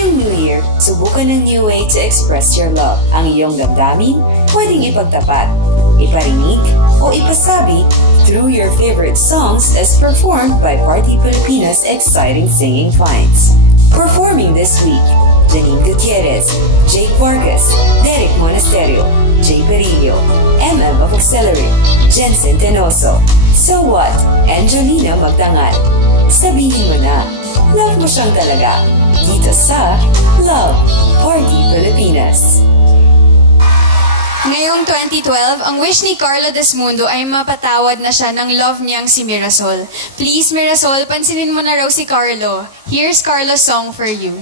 Ngayong New Year, subukan ng new way to express your love. Ang iyong damdamin, pwedeng ipagtapat, iparinig, o ipasabi through your favorite songs as performed by Party Pilipinas' exciting singing finds. Performing this week, Janine Gutierrez, Jake Vargas, Derek Monasterio, Jay Perillo, MM of Auxiliary, Jensen Tenoso, So What, Angelina Magdangal. Sabihin mo na, love mo siyang talaga. Dito sa Love Party Pilipinas. Ngayong 2012, ang wish ni Carlo Desmundo ay mapatawad na siya ng love niyang si Mirasol. Please, Mirasol, pansinin mo na raw si Carlo. Here's Carlo's song for you.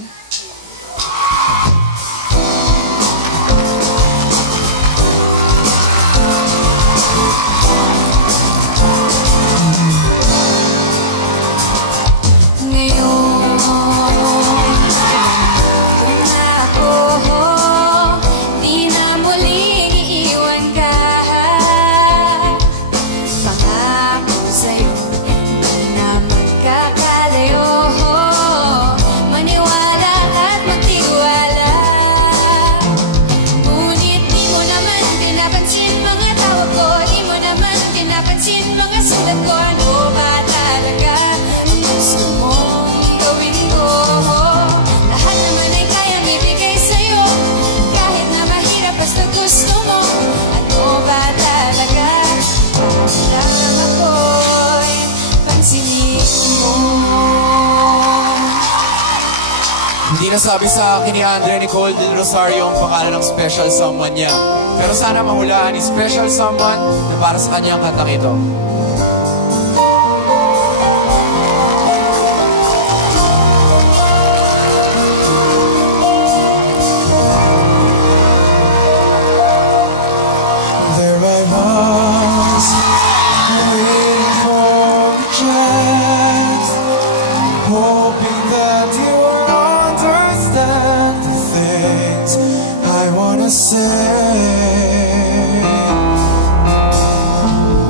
Hindi nasabi sa akin ni Andrea Nicole Del Rosario ang pangalan ng special someone niya. Pero sana mahulaan ni special someone na para sa kanya ang kantang ito. There I was, waiting for the chance, hoping that you understand the things I wanna say.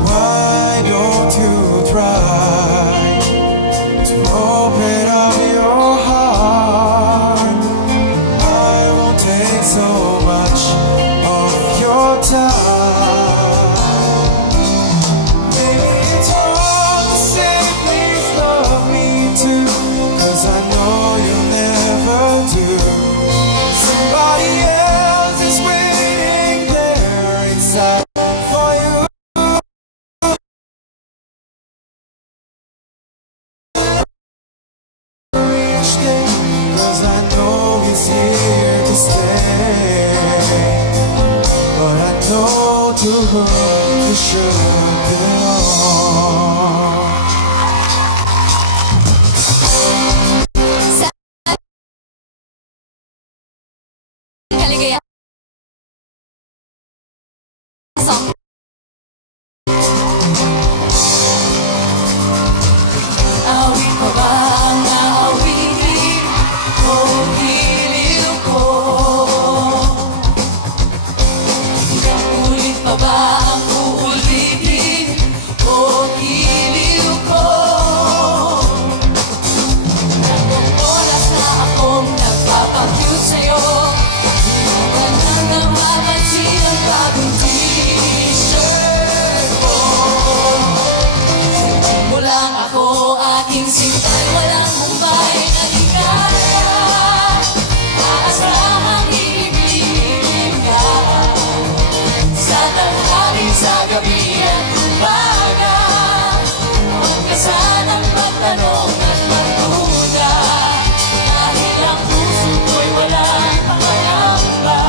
Why don't you try to open up your heart? I won't take so much of your time. Maybe it's wrong to say please love me too, 'cause I know you'll never do. Somebody else is waiting there inside for you. Each day, 'cause I know he's here to stay. But I know to whom you should belong. Kaligaya. Song. Awit pa ba ang naawitin o giliw ko? Ulit pa ba ang uulitin o giliw ko? Nagong oras na akong nagpapakyut sa'yo, di mo ba nang namamansin ang bagong t-shirt ko? Mo lang ako aking sintay, walang kumbay na di kaya. Aasahang ibigin ka sa tanghali, sa gabi at umaga. Huwag ka sanang magtanong at magduda, dahil ang puso ko'y walang pangamba.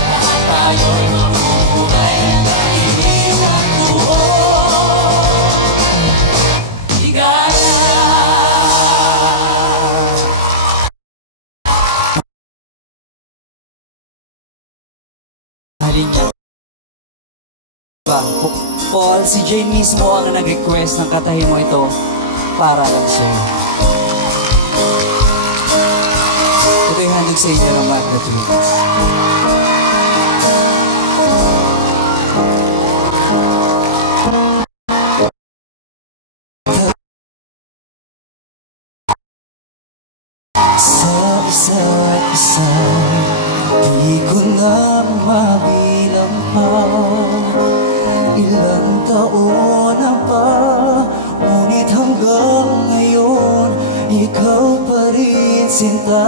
Lahat tayo'y mabubuhay dahil iwan buo. Paul, si Jay mismo ang nag-request ng katahin mo ito para lang sa'yo. Ito yung handog sa inyo ng Banda Twins. Sa isa't isa. Di ko na mabilang pa ilang taon na pa, ngunit hanggang ngayon ikaw pa rin, sinta,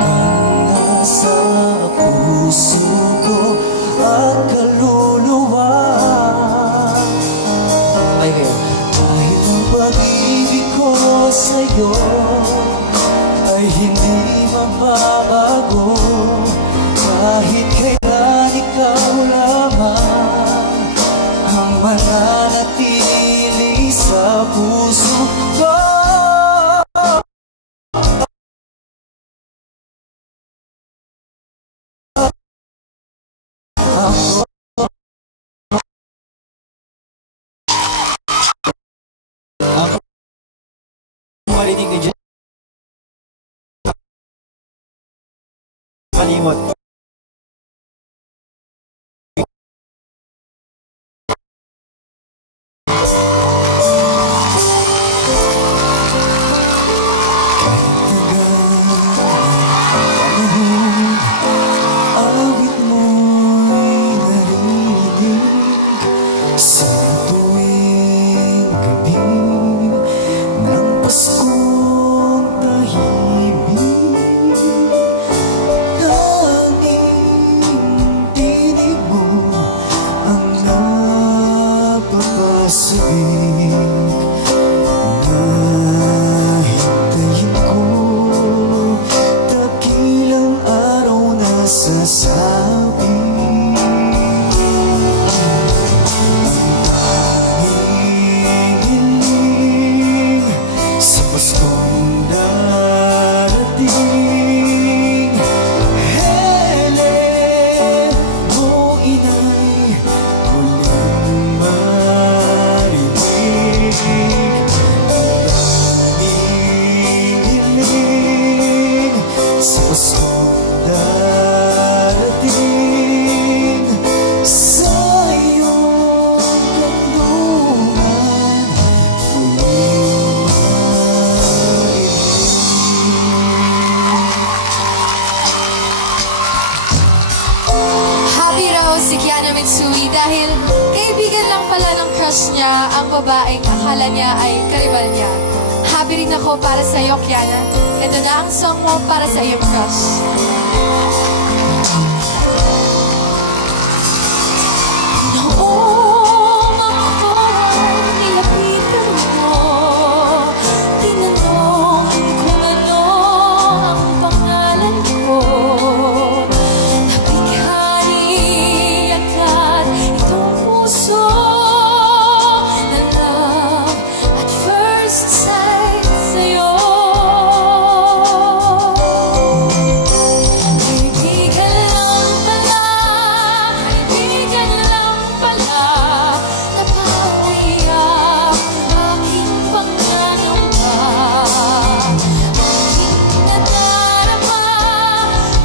ang nasa puso ko at kaluluwa. Kahit ang pag-ibig ko sa'yo ay hindi mababago, kahit kailan ikaw lamang ang mananatili sa puso ko. Marinig ni Jen Kalimot. Awit mo'y narinig sa tuwing gabi ng Paskong tahimik. Tanging tinig mo ang napapasabik. Nahintayin ko dakilang araw na sasabi sa Paskong darating. Hele mo, inay, huling marinig. Nanginginig sa Paskong darating, sa iyong kanlungan huling Happy raw si Kiana Mitsui dahil kaibigan lang pala ng crush niya ang babaeng akala niya ay karibal niya. Happy rin ako para sa iyo, Kiana. Ito na ang song mo para sa iyong crush. Noong ako'y nilapitan mo, tinanong kung ano ang pangalan ko. Nabighani agad itong puso na love at first sight sa'yo. Kaibigan lang pala, kaibigan lang pala, napapayak ang aking panganamba. Aking nadarama,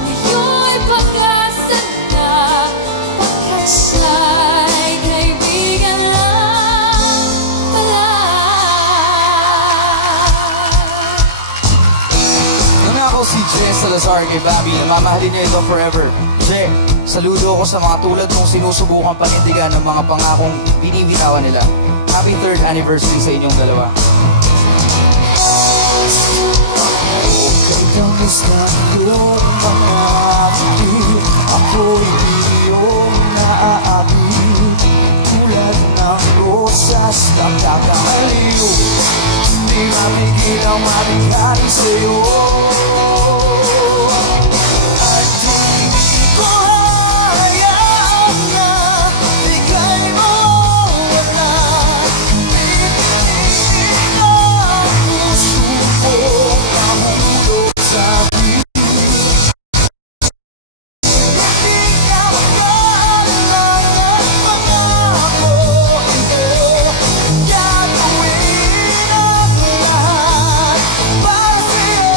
ngayon'y pag-asa na, pagkat siya'y kaibigan lang pala. Nangako si Jess Salazar kay Bobby na mamahalin niya ito forever. Je, saludo ako sa mga tulad mong sinusubukan panindigan ng mga pangakong binibitawan nila. Happy 3rd anniversary sa inyong dalawa. Kay tamis na iyong mga bibig, ako'y iyong naaabig. Tulad ng rosas na kakaliw, hindi mapigil ang mabighani sa'yo. At hindi ko hayaan na ika'y mawala. Pinipilit ang puso ko nahulog sa bibig. Hindi ka makaalala ng pangako ito. Gagawin ang lahat para sa'yo.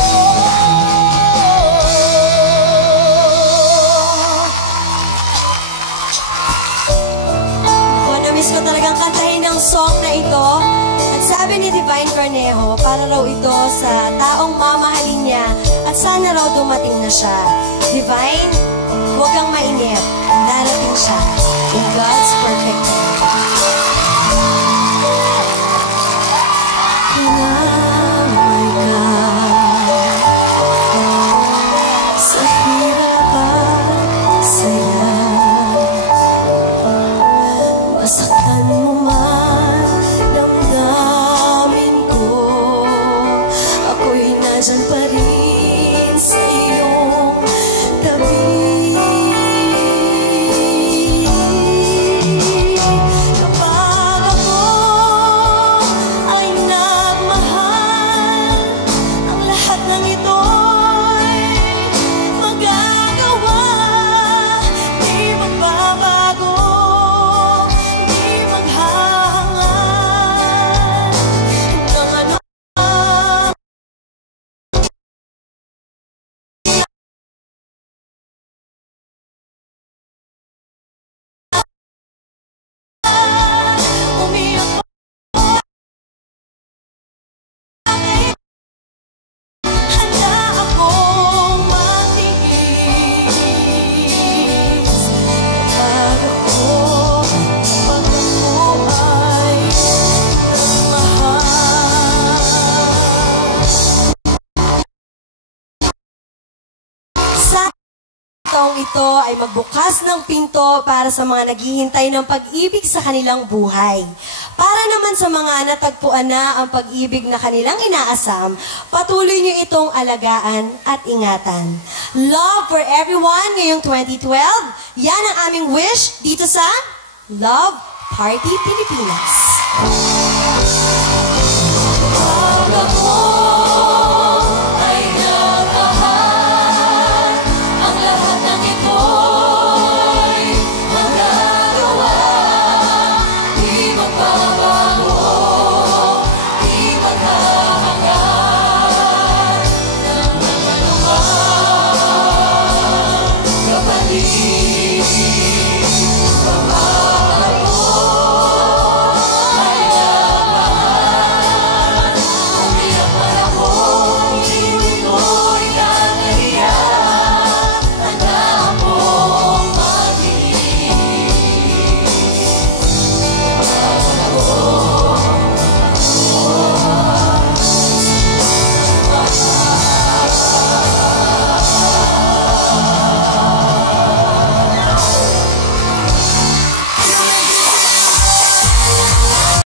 Namiss ko talagang kantahin ang song na ito. At sabi ni Divine Cornejo, para raw ito sa taong mamahalin niya na raw dumating na siya. Divine, huwag kang mainip. Darating siya. In God's perfect time. Sa hirap at saya, masaktan mo man damdamin ko, ako'y nandyan pa rin sa iyong tabi. Kapag ako ay nagmahal, ang lahat ng ito'y magagawa. Di magbabago, di maghahangad ng ano. Umiyak pa, handa akong matiis. Kapag ako ay nagmahal. Sa taong ito ay magbukas ng pinto para sa mga naghihintay ng pag-ibig sa kanilang buhay. Para naman sa mga natagpuan na ang pag-ibig na kanilang inaasam, patuloy niyo itong alagaan at ingatan. Love for everyone ngayong 2012. Yan ang aming wish dito sa Love Party Pilipinas.